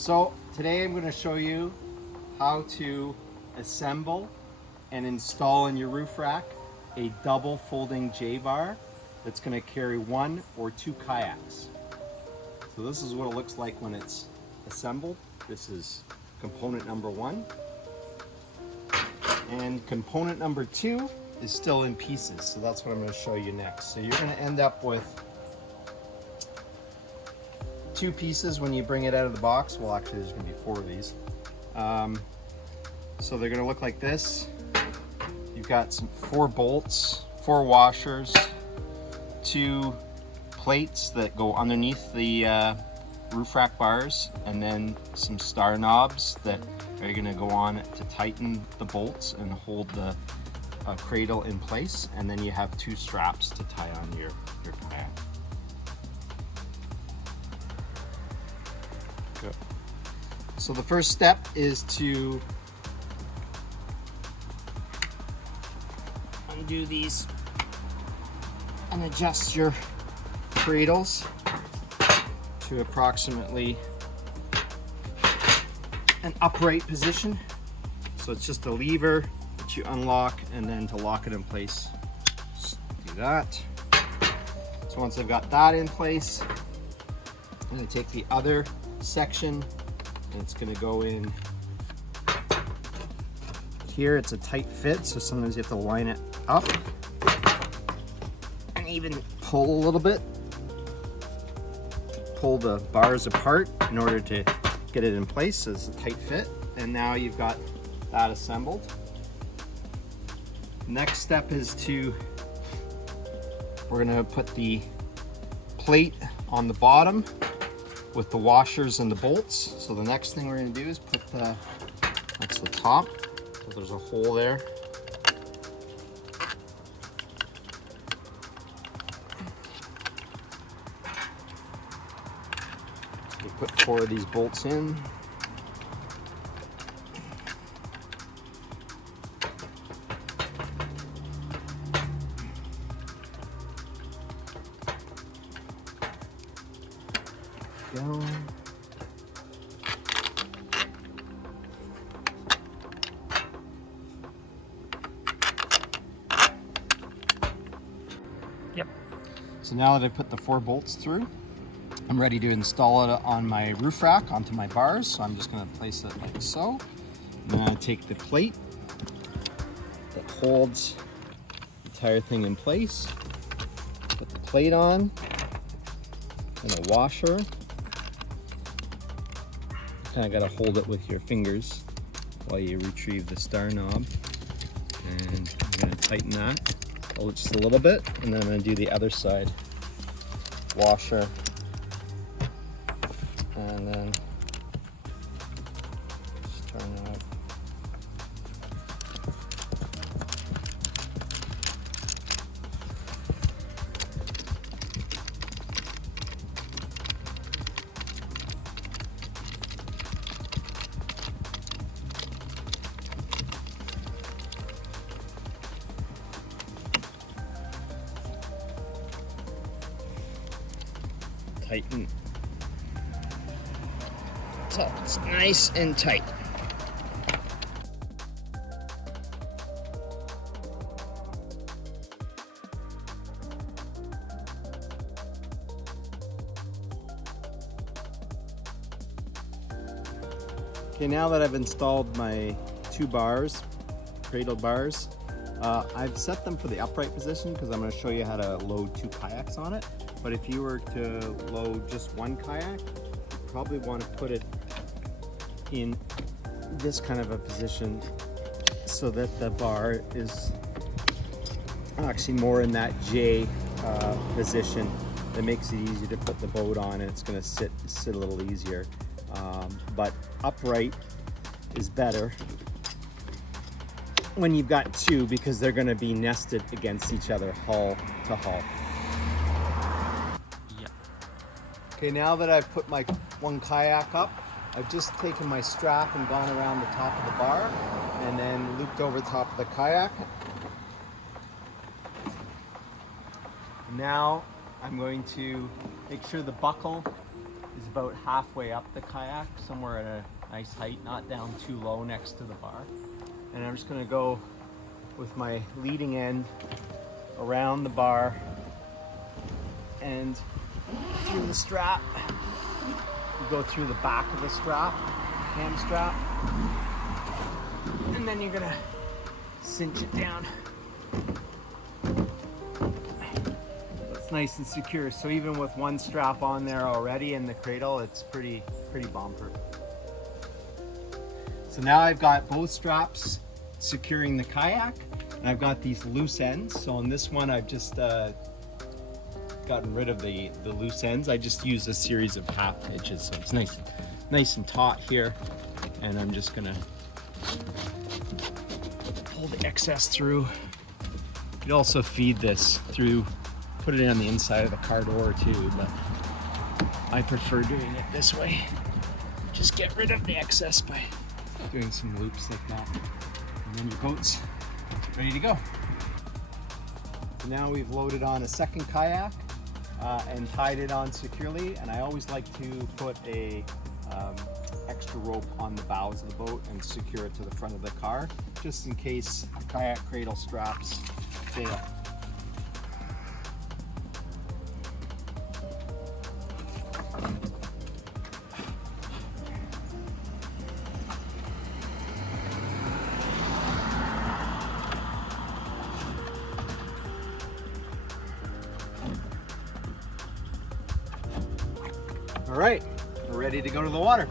So today I'm going to show you how to assemble and install in your roof rack a double folding J-bar that's going to carry 1 or 2 kayaks. So this is what it looks like when it's assembled. This is component number 1. And component number 2 is still in pieces. So that's what I'm going to show you next. So you're going to end up with 2 pieces when you bring it out of the box. Well, actually there's going to be 4 of these. So they're going to look like this. You've got 4 bolts, 4 washers, 2 plates that go underneath the roof rack bars, and then some star knobs that are going to go on to tighten the bolts and hold the cradle in place. And then you have 2 straps to tie on your kayak. Good. So the first step is to undo these and adjust your cradles to approximately an upright position. So it's just a lever that you unlock, and then to lock it in place, just do that. So once I've got that in place, I'm going to take the other section and it's going to go in here. It's a tight fit, so sometimes you have to line it up and even pull a little bit, pull the bars apart in order to get it in place. So it's a tight fit, and now you've got that assembled. Next step is we're going to put the plate on the bottom with the washers and the bolts. So the next thing we're going to do is put that's the top. So there's a hole there. We put 4 of these bolts in. Go. Yep. So now that I've put the 4 bolts through, I'm ready to install it on my roof rack onto my bars. So I'm just going to place it like so. And then I take the plate that holds the entire thing in place, put the plate on, and a washer. Kind of got to hold it with your fingers while you retrieve the star knob, and I'm going to tighten that just a little bit, and then I'm going to do the other side. Washer, and then star knob. Tighten so it's nice and tight. Okay, now that I've installed my 2 bars, cradle bars, I've set them for the upright position because I'm going to show you how to load 2 kayaks on it. But if you were to load just 1 kayak, you probably want to put it in this kind of a position so that the bar is actually more in that J position. That makes it easy to put the boat on, and it's going to sit a little easier. But upright is better when you've got 2, because they're going to be nested against each other, hull to hull. Okay, now that I've put my 1 kayak up, I've just taken my strap and gone around the top of the bar and then looped over the top of the kayak. Now I'm going to make sure the buckle is about halfway up the kayak, somewhere at a nice height, not down too low next to the bar. And I'm just gonna go with my leading end around the bar and through the strap. You go through the back of the strap, cam strap, and then you're gonna cinch it down. It's nice and secure. So even with one strap on there already in the cradle, it's pretty bomb-proof. So now I've got both straps securing the kayak, and I've got these loose ends. So on this one, I've just gotten rid of the loose ends. I just use a series of half hitches, so it's nice and taut here. And I'm just gonna pull the excess through. You could also feed this through, put it on the inside of the car door too, but I prefer doing it this way. Just get rid of the excess by doing some loops like that. And then your boat's ready to go. So now we've loaded on a second kayak and tied it on securely. And I always like to put a extra rope on the bows of the boat and secure it to the front of the car, just in case the kayak cradle straps fail. All right, we're ready to go to the water.